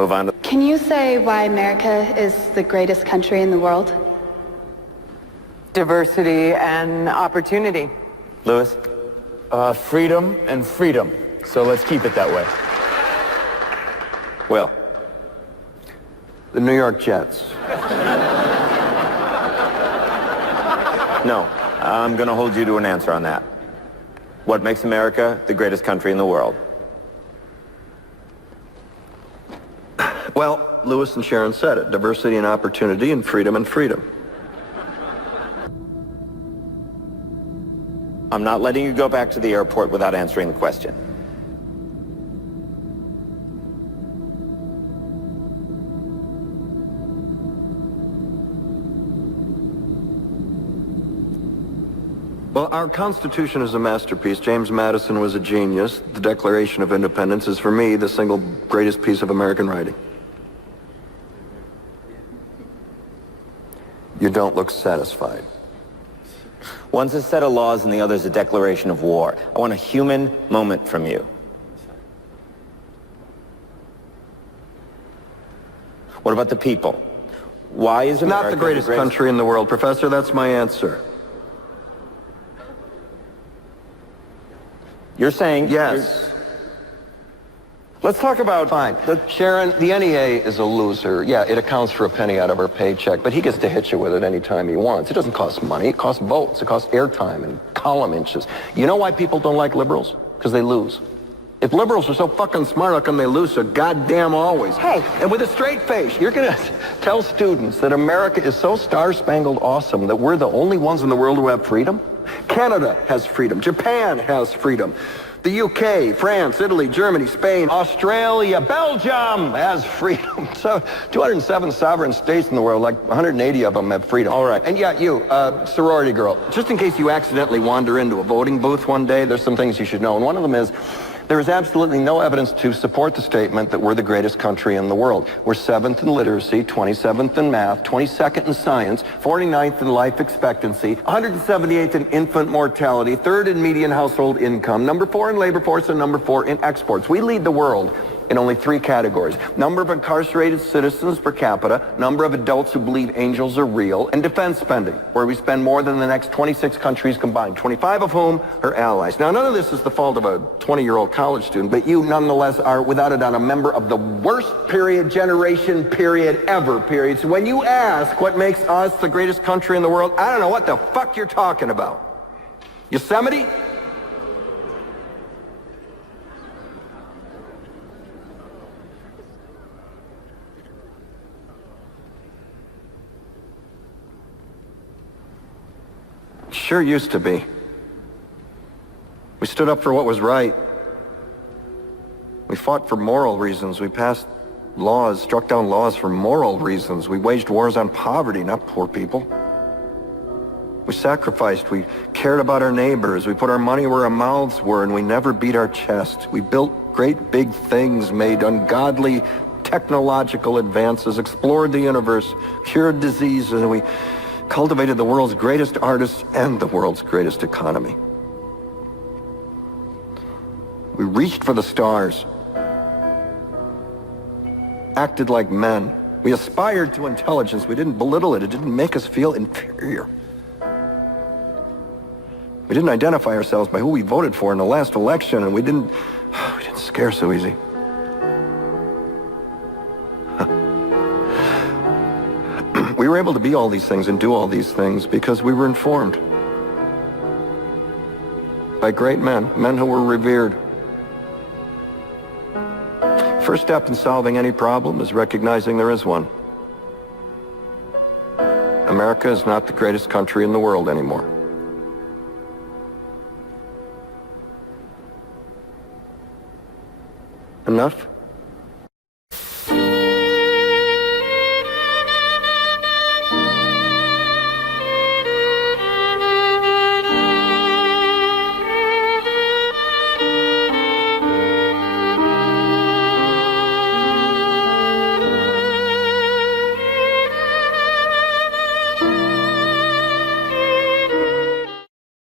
move on to... Can you say why America is the greatest country in the world? Diversity and opportunity. Lewis? Freedom and freedom. So let's keep it that way. Will? The New York Jets. No, I'm going to hold you to an answer on that. What makes America the greatest country in the world? Well, Lewis and Sharon said it. Diversity and opportunity and freedom and freedom. I'm not letting you go back to the airport without answering the question. Well, our Constitution is a masterpiece. James Madison was a genius. The Declaration of Independence is, for me, the single greatest piece of American writing. You don't look satisfied. One's a set of laws and the other's a declaration of war. I want a human moment from you. What about the people? Why is America Not the greatest country in the world, Professor. That's my answer. You're saying... Yes. Let's talk about... Fine. Sharon, the NEA is a loser. Yeah, it accounts for a penny out of her paycheck, but he gets to hit you with it anytime he wants. It doesn't cost money. It costs votes. It costs airtime and column inches. You know why people don't like liberals? Because they lose. If liberals are so fucking smart, how come they lose so goddamn always? Hey, and with a straight face, you're going to tell students that America is so star-spangled awesome that we're the only ones in the world who have freedom? Canada has freedom. Japan has freedom. The UK, France, Italy, Germany, Spain, Australia, Belgium has freedom. So 207 sovereign states in the world, like 180 of them have freedom. All right. And yeah, you, sorority girl, just in case you accidentally wander into a voting booth one day, there's some things you should know. And one of them is, there is absolutely no evidence to support the statement that we're the greatest country in the world. We're 7th in literacy, 27th in math, 22nd in science, 49th in life expectancy, 178th in infant mortality, 3rd in median household income, number 4 in labor force, and number 4 in exports. We lead the world in only 3 categories: number of incarcerated citizens per capita, number of adults who believe angels are real, and defense spending, where we spend more than the next 26 countries combined, 25 of whom are allies. Now, none of this is the fault of a 20-year-old college student, but you nonetheless are, without a doubt, a member of the worst generation ever. So when you ask what makes us the greatest country in the world, I don't know what the fuck you're talking about. Yosemite? Sure used to be. We stood up for what was right. We fought for moral reasons. We passed laws, struck down laws for moral reasons. We waged wars on poverty, not poor people. We sacrificed. We cared about our neighbors. We put our money where our mouths were, and we never beat our chest. We built great big things, made ungodly technological advances, explored the universe, cured diseases, and we cultivated the world's greatest artists and the world's greatest economy. We reached for the stars, acted like men. We aspired to intelligence. We didn't belittle it. It didn't make us feel inferior. We didn't identify ourselves by who we voted for in the last election, and we didn't scare so easy. We were able to be all these things and do all these things because we were informed by great men, men who were revered. First step in solving any problem is recognizing there is one. America is not the greatest country in the world anymore. Enough?